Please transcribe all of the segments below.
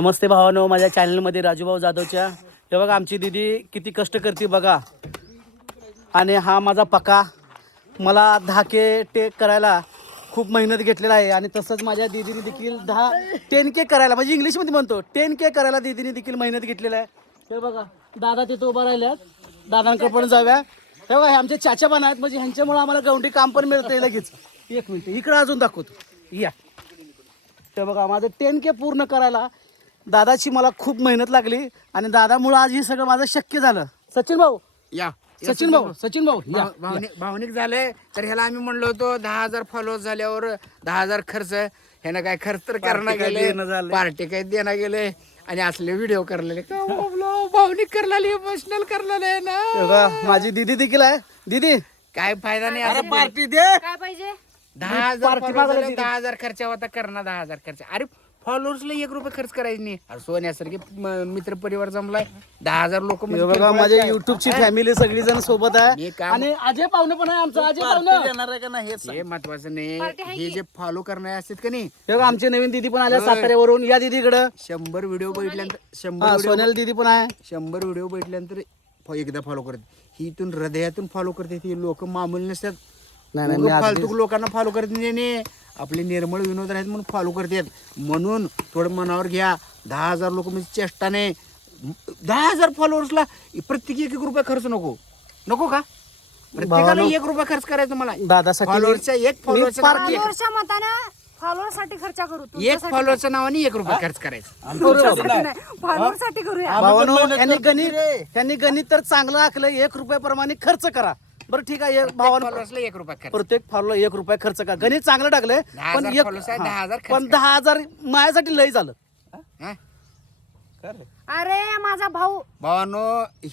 नमस्ते भावानो, माझ्या चॅनलमध्ये राजूभाऊ जाधवच्या. हे बघा आमची दीदी किती कष्ट करते बघा. आणि हा माझा पक्का मला धाके टेक करायला खूप मेहनत घेतलेला आहे. आणि तसंच माझ्या दीदीने देखील 10-10K करायला, म्हणजे इंग्लिशमध्ये म्हणतो 10K करायला दीदीने देखील मेहनत घेतलेला आहे. हे बघा दादा तिथं उभा राहिल्यात, दादांकडे पण जाऊया. हे बघा हे आमचे चाचा पण आहेत, म्हणजे ह्यांच्यामुळे आम्हाला गवंडी काम पण मिळतंय लगेच. एक मिनिट इकडं अजून दाखवतो या. ते बघा माझं 10K पूर्ण करायला दादाची मला खूप मेहनत लागली आणि दादामुळे आज हे सगळं माझं शक्य झालं. सचिन भाऊ या सचिन भाऊ या. भावनिक झालंय. तर ह्याला आम्ही म्हणलो होतो 10,000 फॉलोअर्स झाल्यावर 10,000 खर्च. ह्यानं काय खर्च तर करणं गेले, पार्टी काही देणं गेले आणि असले व्हिडिओ करलेले भावनिक करलेले, इमोशनल करलेले ना. हे बघा माझी दीदी देखील आहे. दीदी काय फायदा नाही. अरे पार्टी दे. काय पाहिजे? 10,000 खर्च होता, करणार 10,000 खर्च. अरे फॉलोअर्सला 1 रुपये खर्च करायचे नाही. अरे सोन्यासारखे मित्र परिवार जमलाय. 10,000 लोक हे बघा माझ्या युट्यूबची फॅमिली सगळी जण सोबत आहे. हे काम- आणि अजय पाहुणे पण आहे आमचा. अजय पाहुणे हे महत्वाचं नाही. हे जे फॉलो करणारे असतात का नाही, हे बघा आमचे नवीन दीदी पण आल्या साताऱ्यावरून. या दीदीकडं 100 व्हिडिओ बघितल्यानंतर हा, सोनल दीदी पण आहे. 100 व्हिडिओ बघितल्यानंतर एकदा फॉलो करते. ही इथून हृदयातून फॉलो करते. ही लोक मामूली नसतात. नाही, फालतू लोकांना फॉलो करत नाही. आपले निर्मळ विनोद आहेत म्हणून फॉलो करतात. म्हणून थोडं मनावर घ्या. 10,000 लोक म्हणजे चेष्टाने 10,000 फॉलोअर्सला प्रत्येक 1 रुपया खर्च नको का? प्रत्येकाला 1 रुपया खर्च करायचं मला. दादासाठी फॉलोअरच्या एक फॉलोअरच्या फॉलोअर्सच्या मतानं फॉलोअरसाठी खर्च करू. एक फॉलोअरच्या नावाने 1 रुपया खर्च करायचं. फॉलोअरसाठी करूया. भावानो यांनी गणित तर चांगलं आखलं. 1 रुपयाप्रमाणे खर्च करा. बरं ठीक आहे भावानो, फॉलोअर्सला 1 रुपया खर्च. प्रत्येक फॉलोला 1 रुपया खर्च करा. गणित चांगलं टाकलंय. 10,000 followers आहे, 10,000 खर्च पण 10,000 माझ्यासाठी लय झालं. हा? अरे माझा भाऊ भावानो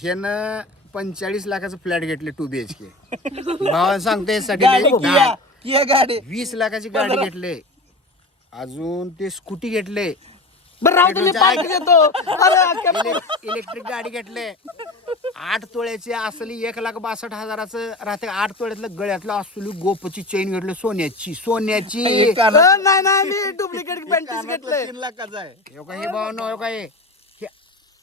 ह्यानं 45 लाखाचं फ्लॅट घेतले 2 BHK. भावानं सांगतो यासाठी गाडी 20 लाखाची गाडी घेतले. अजून ते स्कूटी घेतले. बरं राहू दे, मी पार्टी देतो. अरे इलेक्ट्रिक गाडी घेतले. 8 तोळ्याची असली 1,62,000 राहते. 8 तोळ्यातलं गळ्यातलं असली गोपची चेन घेतली, सोन्याची. नाही मी डुप्लिकेट पॅन्टीज घेतले. 3 लाखाचा आहे. हे भावानो हे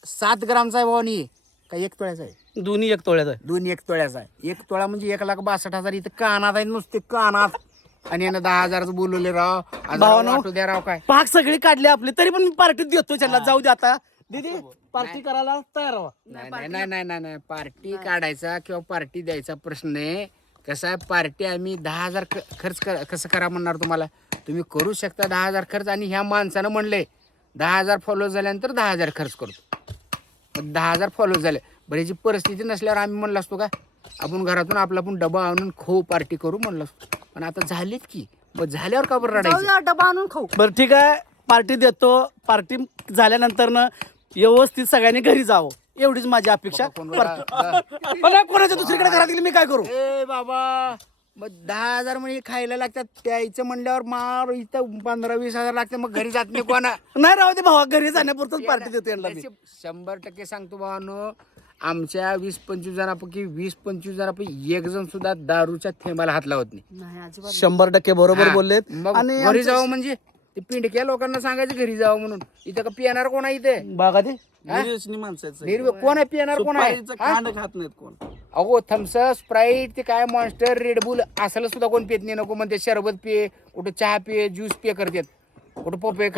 7 ग्रामचा आहे भावानी का 1 तोळ्याचा आहे? दोन्ही 1 तोळ्याचा आहे. दोन्ही 1 तोळ्याचा आहे. 1 तोळा म्हणजे 1,62,000. इथं कानात आहे नुसते कानात. आणि यानं 10,000च बोलवले राव. भावानो, वाटू द्या राव. काय पाक सगळी काढली आपली, तरी पण मी पार्टी देतो त्यांना. जाऊ दे आता दीदी, पार्टी करायला तयार व्हा. नाही. पार्टी काढायचा किंवा पार्टी द्यायचा प्रश्न नाही. कसा आहे, पार्टी आम्ही 10,000 खर्च कसं करा म्हणणार तुम्हाला. तुम्ही करू शकता 10,000 खर्च. आणि ह्या माणसानं म्हणले 10,000 फॉलो झाल्यानंतर 10,000 खर्च करतो. 10,000 फॉलो झाले. बरं ह्याची परिस्थिती नसल्यावर आम्ही म्हणलं असतो का आपण घरातून आपला पण डबा आणून खाऊ पार्टी करू म्हणलं असतो. पण आता झालीत की मग झाल्यावर का बरं रडायचं. जाऊया, डबा आणून खाऊ. बरं ठीक आहे, पार्टी देतो. पार्टी झाल्यानंतर ना व्यवस्थित सगळ्यांनी घरी जावं, एवढीच माझी अपेक्षा. कोणाच्या दुसरीकडे घरात गेली मी काय करू. ए बाबा, मग 10,000 म्हणजे खायला लागतात. त्याचं म्हणल्यावर मार इथं 15-20 हजार लागतात. मग घरी जात नाही कोणा. नाही राहू दे भावा, घरी जाण्यापुरतच पार्टी देतो यांना मी. 100% सांगतो भावानो, आमच्या 20-25 जणांपैकी 20-25 जणांपैकी 1 जण सुद्धा दारूच्या थेंबाला हात लावत नाही. नाही अजिबात. 100% बरोबर हा. बोललेत. मग आणि घरी जावं म्हणजे ते पिंडक्या लोकांना सांगायचं घरी जावं म्हणून. इथं का पिणार कोण आहे इथे? बघा ते कोण आहे पिणार कोण आहे? खात नाहीत कोण. अहो थम्सअप, स्प्राईट, ते काय मॉन्स्टर, रेडबुल असलं सुद्धा कोण पित नाही. नको म्हणते शरबत पिये, कुठं चहा पिये, ज्यूस पिये करतात. कुठं पपे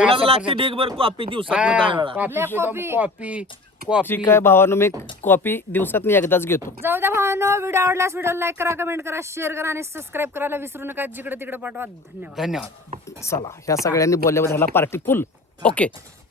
कॉफी. ठीक आहे भावानो, मी कॉफी दिवसात एकदाच घेतो. जाऊ द्या भावांनो, व्हिडिओ आवडल्यास व्हिडिओ लाईक करा, कमेंट करा, शेअर करा आणि सबस्क्राईब करायला विसरू नका. जिकडे तिकडे पाठवा. धन्यवाद. धन्यवाद. चला, ह्या सगळ्यांनी बोलल्याबद्दल पार्टी फुल ओके.